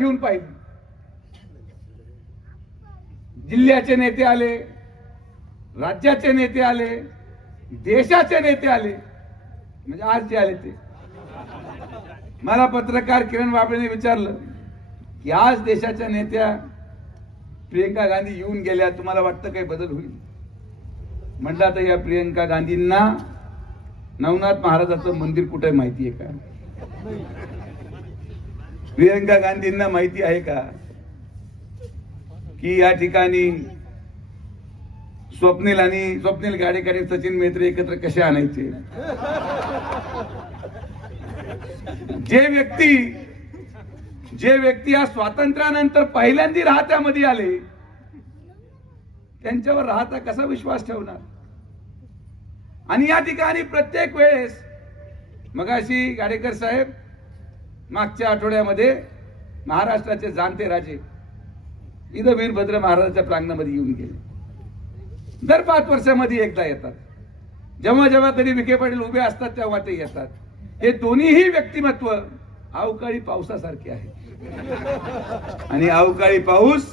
घेऊन पाहिली. जिल्ह्याचे नेते आले, राज्याचे नेते आले, देशाचे नेते आले. म्हणजे आज जे आले ते मला पत्रकार किरण बाबळेने विचारलं की आज देशाच्या नेत्या प्रियंका गांधी येऊन गेल्या, तुम्हाला वाटतं काही बदल होईल? म्हटलं आता या प्रियंका गांधींना नवनाथ महाराजांचं मंदिर कुठे माहिती आहे का? प्रियंका गांधींना माहिती आहे का की या ठिकाणी स्वप्नील गाडेकर आणि सचिन मेत्रे एकत्र कसे आणायचे? जे व्यक्ती या स्वातंत्र्यानंतर पहिल्यांदा राहत्यामध्ये आले त्यांच्यावर राहता कसा विश्वास ठेवणार? आणि या ठिकाणी प्रत्येक वेळेस मगाशी गाडेकर साहेब मागच्या आठवड्यामध्ये महाराष्ट्राचे जाणते राजे इथं वीरभद्र महाराजांच्या प्रांगणामध्ये येऊन गेले. दर 5 वर्षामध्ये एकदा येतात. जेव्हा जेव्हा तरी विखे पाटील उभे असतात तेव्हा ते येतात. हे दोन्हीही व्यक्तिमत्व अवकाळी पावसासारखे आहे. आणि अवकाळी पाऊस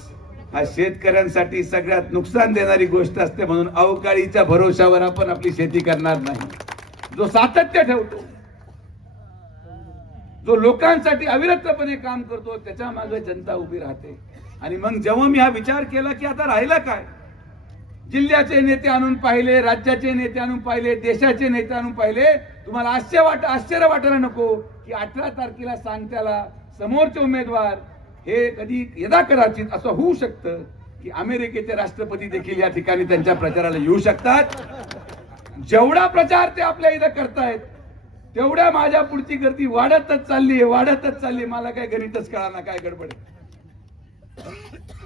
हा शेतकऱ्यांसाठी सगळ्यात नुकसान देणारी गोष्ट असते. म्हणून अवकाळीच्या भरोशावर आपण आपली शेती करणार नाही. जो सातत्य ठेवतो, जो लोकांसाठी अविरतपणे काम करतो, त्याच्या मागे जनता उभी राहते. आणि मग जेव्हा मी हा विचार केला की आता राहिला काय, जिल्ह्याचे नेते आणून पाहिले, राज्याचे नेते आणून पाहिले, देशाचे नेते आणून पाहिले, तुम्हाला आश्चर्य वाटायला नको की 18 तारखेला सांगत्याला समोरचे उमेदवार हे कधी यदा कदाचित असं होऊ शकतं की अमेरिकेचे राष्ट्रपती देखील या ठिकाणी त्यांच्या प्रचाराला येऊ शकतात. जेवढा प्रचार ते आपल्या इथं करतायत तेवढ्या माझ्या पुढची गर्दी वाढतच चालली. मला काय गणितच कळाना काय गडबड.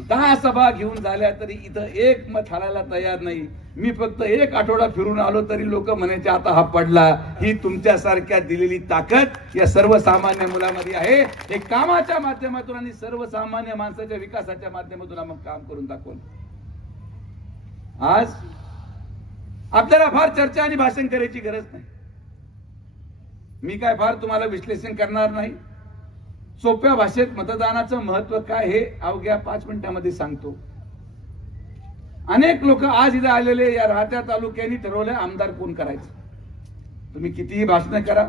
10 सभा घेऊन झाल्या तरी इथं एक मत हालायला तयार नाही. मी फक्त 1 आठवडा फिरून आलो तरी लोक म्हणायचे आता हा पडला. ही तुमच्यासारख्या दिलेली ताकद या सर्वसामान्य मुलामध्ये आहे. हे कामाच्या माध्यमातून आणि सर्वसामान्य माणसाच्या विकासाच्या माध्यमातून आपण काम करून दाखवलं. आज आपल्याला फार चर्चा आणि भाषण करायची गरज नाही. मी काय फार तुम्हाला विश्लेषण करणार नाही. सोप्या भाषेत मतदानाचं महत्व काय हे अवघ्या 5 मिनिटांमध्ये सांगतो. अनेक लोक आज इथे आलेले या राहत्या तालुक्यांनी ठरवलंय आमदार कोण करायचं. तुम्ही कितीही भाषण करा,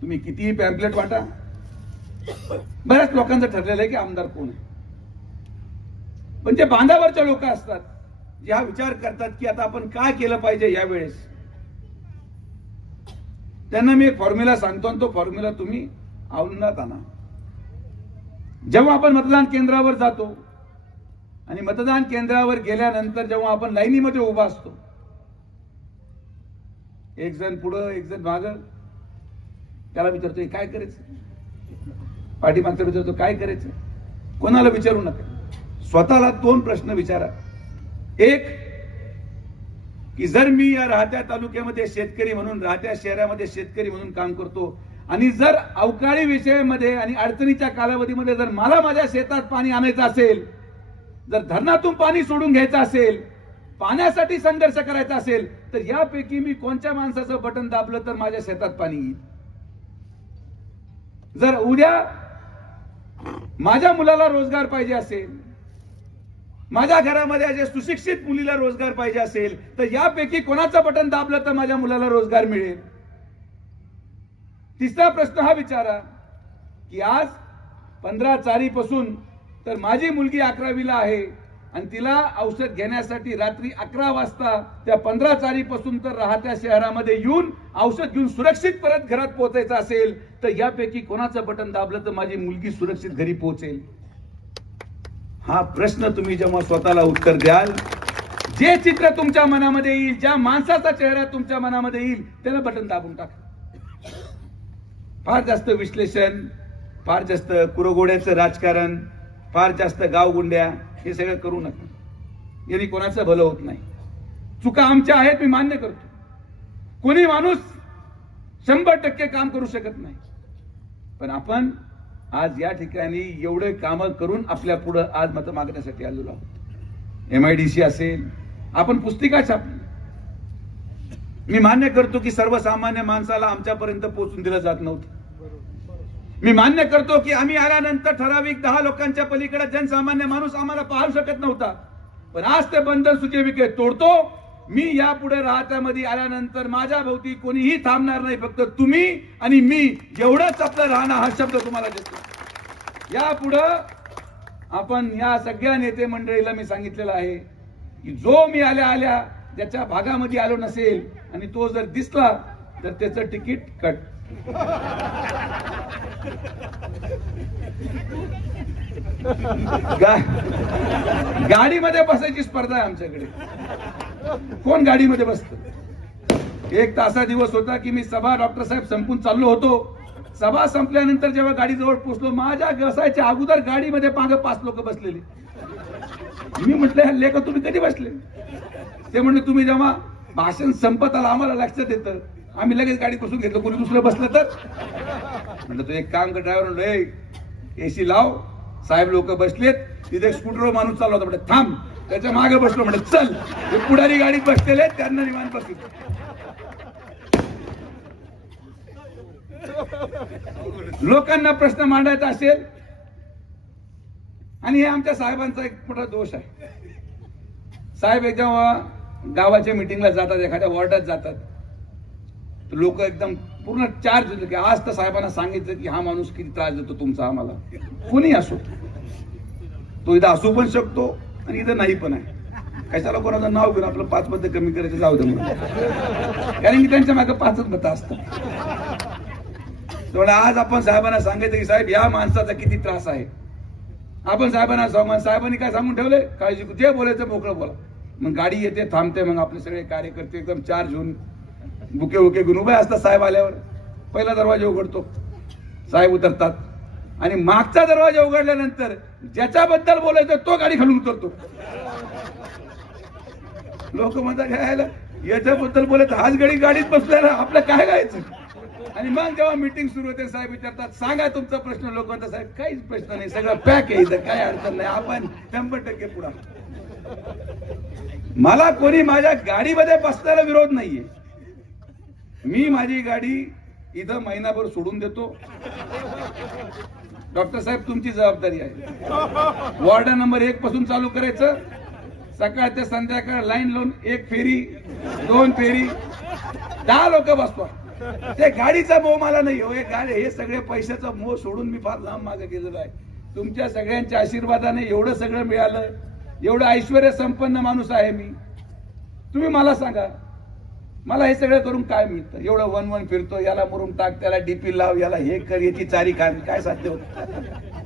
तुम्ही कितीही पॅम्पलेट वाटा, बऱ्याच लोकांचं ठरलेलं आहे की आमदार कोण आहे. पण जे बांधावरचे लोक असतात, जे हा विचार करतात की आता आपण काय केलं पाहिजे यावेळेस, त्यांना मी एक फॉर्म्युला सांगतो आणि तो फॉर्म्युला तुम्ही अवलंबात आणा. जेव्हा आपण मतदान केंद्रावर जातो आणि मतदान केंद्रावर गेल्यानंतर जेव्हा आपण लाईनीमध्ये उभा असतो, एक जण पुढं एक जण मागं, त्याला विचारतो काय करायचं, पाठीमागचा विचारतो काय करायचं. कोणाला विचारू नका, स्वतःला 2 प्रश्न विचारा. एक की जर मी या राहत्या तालुक्यामध्ये शेतकरी म्हणून, राहत्या शहरामध्ये शेतकरी म्हणून काम करतो आणि जर अवकाळी विषयामध्ये आणि अडचणीच्या कालावधीमध्ये जर मला माझ्या शेतात पाणी आणायचं असेल, जर धरणातून पाणी सोडून घ्यायचं असेल, पाण्यासाठी संघर्ष करायचा असेल, तर यापैकी मी कोणत्या माणसाचं बटन दाबलं तर माझ्या शेतात पाणी येईल. जर उद्या माझ्या मुलाला रोजगार पाहिजे असेल, माझ्या घरामध्ये अशा सुशिक्षित मुलीला रोजगार पाहिजे असेल, तर यापैकी कोणाचं बटन दाबलं तर माझ्या मुलाला रोजगार मिळेल. तिसरा प्रश्न हा विचारा की आज 15/4 पासून तर माझी मुलगी 11वीला आहे आणि तिला औषध घेण्यासाठी रात्री 11 वाजता त्या 15/4 पासून तर राहत्या शहरामध्ये येऊन औषध घेऊन सुरक्षित परत घरात पोहोचायचं असेल, तर यापैकी कोणाचं बटन दाबलं तर माझी मुलगी सुरक्षित घरी पोहोचेल. हा प्रश्न तुम्ही जेव्हा स्वतःला उत्तर द्याल, जे चित्र तुमच्या मनामध्ये येईल, ज्या माणसाचा चेहरा तुमच्या मनामध्ये येईल, त्याला बटन दाबून टाका. फार जास्त विश्लेषण, फार जास्त कुरघोड्याचं राजकारण, फार जास्त गावगुंड्या हे सगळं करू नका. यांनी कोणाचं भलं होत नाही. चुका आमच्या आहेत, मी मान्य करतो. कोणी माणूस 100% काम करू शकत नाही. पण आपण आज या ठिकाणी एवढे काम करून आपल्या पुढे आज मत मागण्यासाठी आलेलो आहोत. MIDC असेल, आपण पुस्तिका छापली. मी मान्य करतो की सर्वसामान्य माणसाला आमच्यापर्यंत पोहोचून दिलं जात नव्हतं. मी मान्य करतो की आम्ही आल्यानंतर ठराविक 10 लोकांच्या पलीकडे जनसामान्य माणूस आम्हाला पाहू शकत नव्हता, पण आज ते बंधन सुजयविखे तोडतो. मी यापुढे राहत्यामध्ये आल्यानंतर माझ्या भोवती कोणीही थांबणार नाही, फक्त तुम्ही आणि मी एवढंच आपलं राहणार, हा शब्द तुम्हाला देतो. यापुढं आपण या सगळ्या नेते मंडळीला मी सांगितलेलं आहे की जो मी आल्या ज्याच्या भागामध्ये आलो नसेल आणि तो जर दिसला तर त्याचं तिकीट कट. गाडीमध्ये बसायची स्पर्धा आहे आमच्याकडे. कोण गाडीमध्ये बसत? एक तासा दिवस होता की मी सभा डॉक्टर साहेब संपून चाललो होतो. सभा संपल्यानंतर जेव्हा गाडीजवळ पोहोचलो, माझ्या बसायच्या अगोदर गाडीमध्ये मागे 5 लोक बसलेले. मी म्हटलं लेख तुम्ही कधी बसले? ते म्हणले तुम्ही जेव्हा भाषण संपत आलं आम्हाला लक्षात येतं, आम्ही लगेच गाडी बसून घेतलं, कोणी दुसरं बसलं तर. म्हटलं तो एक काम कर ड्रायव्हर, एसी लाव, साहेब लोक बसलेत, तिथे स्कूटरवर माणूस चालला होता, म्हटलं थांब, त्याच्या मागे बसलो, म्हटलं चल. हे पुढारी गाडीत बसलेले त्यांना निवांत बसले. लोकांना प्रश्न मांडायचा असेल, आणि हे आमच्या साहेबांचा एक मोठा दोष आहे. साहेब जेव्हा गावाच्या मिटिंगला जातात, एखाद्या वॉर्डात जातात, तर लोक एकदम पूर्ण चार्ज होते की आज तर साहेबांना सांगितलं की हा माणूस किती त्रास देतो तुमचा आम्हाला. कोणी असो, तो इथं असू पण शकतो आणि इथं नाही पण आहे. कशाला कोणाचं नाव घेऊन आपलं 5 मतं कमी करायचं जाऊ दे म्हणून, कारण की त्यांच्या मागे 5च मतं असतात. तेवढं आज आपण साहेबांना सांगायचं की साहेब या माणसाचा किती त्रास आहे. आपण साहेबांना सांगू, साहेबांनी काय सांगून ठेवले, काळजी जे बोलायचं मोकळं बोला. मग गाडी येते, थांबते, मग आपले सगळे कार्यकर्ते एकदम चार्ज होऊन बुके घेऊन उभे असतात. साहेब आल्यावर पहिला दरवाजा उघडतो, साहेब उतरतात, आणि मागचा दरवाजा उघडल्यानंतर ज्याच्याबद्दल बोलायचं तो गाडी खालून उतरतो. लोक म्हणतात घ्यायला याच्याबद्दल बोलायचं, आज गाडीत बसल्याला आपलं काय गायचं. आणि मग जेव्हा मीटिंग सुरू होते, साहेब विचारतात सांगा तुमचा प्रश्न. लोक म्हणतात साहेब काहीच प्रश्न नाही, सगळं पॅक आहे, इथं काय अडचण नाही, आपण 100% पुढा. मला कोणी माझ्या गाडीमध्ये बसण्याला विरोध नाहीये. मी माझी गाडी इथं महिनाभर सोडून देतो. डॉक्टर साहेब तुमची जबाबदारी आहे. वॉर्ड नंबर 1 पासून चालू करायचं, सकाळ ते संध्याकाळ लाईन लावून 1 फेरी 2 फेरी 10 लोक बसवा. ते गाडीचा मोह मला नाही हो. हे सगळे पैशाचा मोह सोडून मी फार लांब मागे गेलेलो आहे. तुमच्या सगळ्यांच्या आशीर्वादाने एवढं सगळं मिळालं, एवढं ऐश्वर्य संपन्न माणूस आहे मी. तुम्ही मला सांगा, मला हे सगळं करून काय मिळतं? एवढं वन फिरतो, याला मुरुम टाक, त्याला डीपी लाव, याला हे कर, याची चारी काय साध्य होत?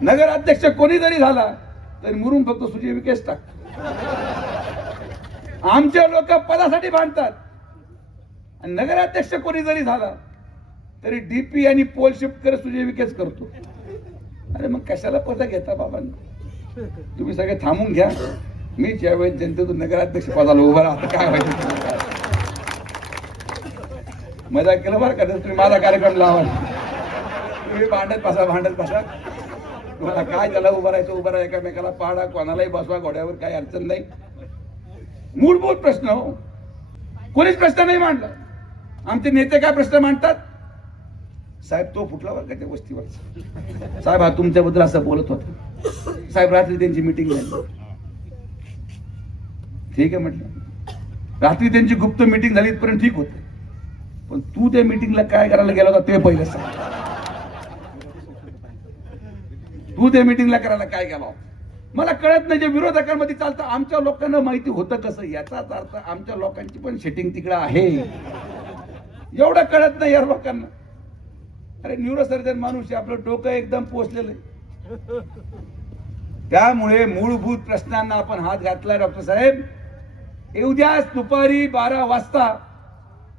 नगर अध्यक्ष कोणी जरी झाला तरी मुरुम फक्त सुजयविखेच टाक. आमचे लोक पदासाठी भांडतात, आणि नगराध्यक्ष कोणी जरी झाला तरी डीपी आणि पोल शिफ्ट कर सुजयविखेच करतो. अरे मग कशाला पद घेता बाबांना? तुम्ही सगळे थांबून घ्या. मी ज्यावेळेस जनतेतून नगराध्यक्ष पदाला उभा राहता काय व्हायचं? मजा केलं बरं का? तुम्ही माझा कार्यक्रम लावा, तुम्ही भांडत बसा. तुम्हाला काय त्याला उभं राहा, एकामेकाला पाडा, कोणालाही बसवा घोड्यावर, काही अडचण नाही. मूलभूत प्रश्न हो, कोणीच प्रश्न नाही मांडला. आमचे नेते काय प्रश्न मांडतात? साहेब तो फुटला बरं का त्या वस्तीवर, साहेब हा तुमच्याबद्दल असं बोलत होता, साहेब रात्री त्यांची मिटिंग झाली. ठीक आहे म्हटलं, रात्री त्यांची गुप्त मिटिंग झाली इथपर्यंत ठीक होत, पण तू त्या मिटिंगला काय करायला गेला होता ते पहिलं सांग. तू त्या मिटिंगला करायला काय गेला होता? मला कळत नाही. जे विरोधकांमध्ये चालतं आमच्या लोकांना माहिती होतं कसं, याचाच अर्थ आमच्या लोकांची पण सेटिंग तिकडे आहे, एवढं कळत नाही या लोकांना. अरे न्यूरोसर्जन माणूस आहे, आपलं डोकं एकदम पोचलेलं आहे. त्यामुळे मूलभूत प्रश्नांना आपण हात घातला. डॉक्टर साहेब, उद्याच दुपारी 12 वाजता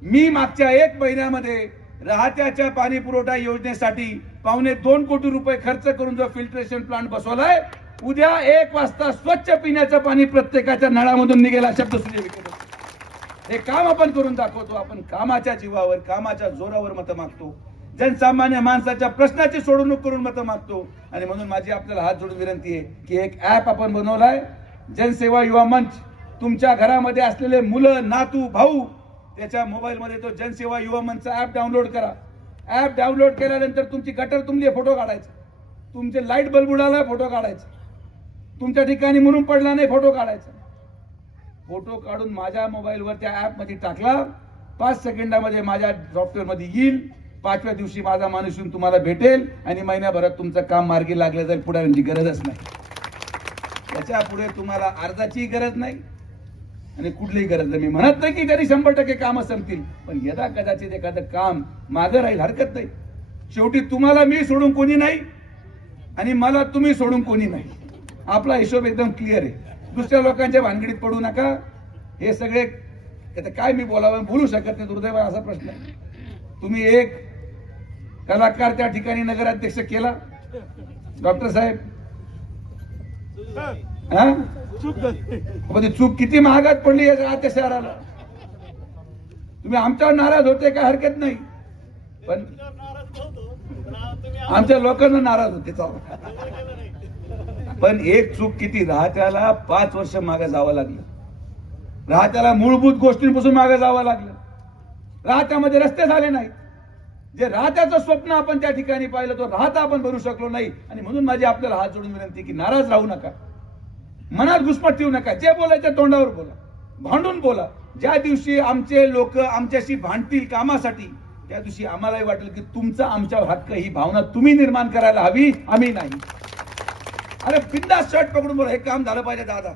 मी मागच्या 1 महिन्यामध्ये राहत्याच्या पाणी पुरवठा योजनेसाठी 2.25 कोटी रुपये खर्च करून जो फिल्ट्रेशन प्लांट बसवलाय, उद्या 1 वाजता स्वच्छ पिण्याचं पाणी प्रत्येकाच्या नळामधून निघेल, शब्द सुजयविखे. हे काम आपण करून दाखवतो. आपण कामाच्या जीवावर, कामाच्या जोरावर मतं मागतो. जनसामान्य माणसाच्या प्रश्नाची सोडवणूक करून मतं मागतो. आणि म्हणून माझी आपल्याला हात जोडून विनंती आहे की एक ऍप आपण बनवलाय, जनसेवा युवा मंच. तुमच्या घरामध्ये असलेले मुलं, नातू, भाऊ त्याच्या मोबाईल मध्ये तो जनसेवा युवा मंचचा ऍप डाउनलोड करा. ऍप डाउनलोड केल्यानंतर तुमची गटर तुमले फोटो काढायचा, तुमचे लाईट बल्ब उडाला फोटो काढायचा, तुमच्या ठिकाणी मुरुम पडला नाही फोटो काढायचा. फोटो काढून माझ्या मोबाईलवर त्या ऍप मध्ये टाकला, 5 सेकंदामध्ये माझ्या सॉफ्टवेअर मध्ये येईल. 5व्या दिवशी माझा माणूस येऊन तुम्हाला भेटेल आणि महिन्याभरात तुमचं काम मार्गी लागलं जाईल. पुढाऱ्यांची गरजच नाही. त्याच्या पुढे तुम्हाला अर्जाची गरज नाही आणि कुठलीही गरज नाही. मी म्हणत नाही की तरी 100% कामं संपतील, पण यदा कदाचित एखादं काम मागं राहील हरकत नाही. शेवटी तुम्हाला मी सोडून कोणी नाही आणि मला तुम्ही सोडून कोणी नाही. आपला हिशोब एकदम क्लिअर आहे. दुसऱ्या लोकांच्या भानगडीत पडू नका. हे सगळे आता काय मी बोलू शकत नाही, दुर्दैव असा प्रश्न आहे. तुम्ही एक कलाकार त्या ठिकाणी नगराध्यक्ष केला डॉक्टर साहेब, चूक किती महागात पडली या शहराला. तुम्ही आमच्यावर नाराज होते काय हरकत नाही, पण आमच्या लोकांना नाराज होते पण एक चूक किती, राहत्याला 5 वर्ष मागे जावं लागलं. राहत्याला मूलभूत गोष्टींपासून मागे जावं लागलं. राहत्यामध्ये रस्ते झाले नाहीत. जे राहत्याचं स्वप्न आपण त्या ठिकाणी पाहिलं तो राहता आपण भरू शकलो नाही. आणि म्हणून माझी आपल्याला हात जोडून विनंती की नाराज राहू नका, मनात घुसमट ठेवू नका. जे बोलायचं तोंडावर बोला, भांडून बोला. ज्या दिवशी आमचे लोक आमच्याशी भांडतील कामासाठी, त्या दिवशी आम्हालाही वाटेल की तुमचा आमच्यावर हक्क, ही भावना तुम्ही निर्माण करायला हवी, आम्ही नाही. अरे बिंदास शर्ट पकडून बोला, हे काम झालं पाहिजे दादा.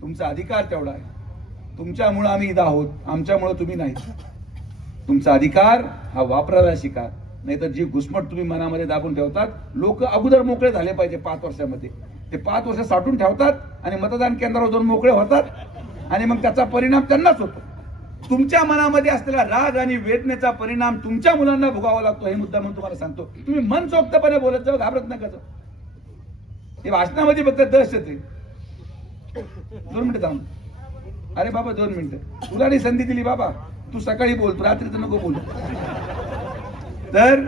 तुमचा अधिकार तेवढा आहे. तुमच्यामुळे आम्ही इथं आहोत, आमच्यामुळे तुम्ही नाही. तुमचा अधिकार हा वापरायला शिका, नाहीतर जी घुसमट तुम्ही मनामध्ये दाबून ठेवतात. लोक अगोदर मोकळे झाले पाहिजे 5 वर्षामध्ये. ते 5 वर्ष साठून ठेवतात आणि मतदान केंद्रावर जाऊन मोकळे होतात आणि मग त्याचा परिणाम त्यांनाच होतो. तुमच्या मनामध्ये असलेला राग आणि वेदनेचा परिणाम तुमच्या मुलांना भोगावा लागतो. हे मुद्दा म्हणून तुम्हाला सांगतो. तुम्ही मनसोक्तपणे बोलत जाऊ, घाबरत नका जाऊ. हे भाषणामध्ये फक्त दहशत आहे. 2 मिनिटं थांब. अरे बाबा 2 मिनिटं, तुला नाही संधी दिली बाबा, तू सकाळी बोल, तू रात्रीचं नको बोल. तर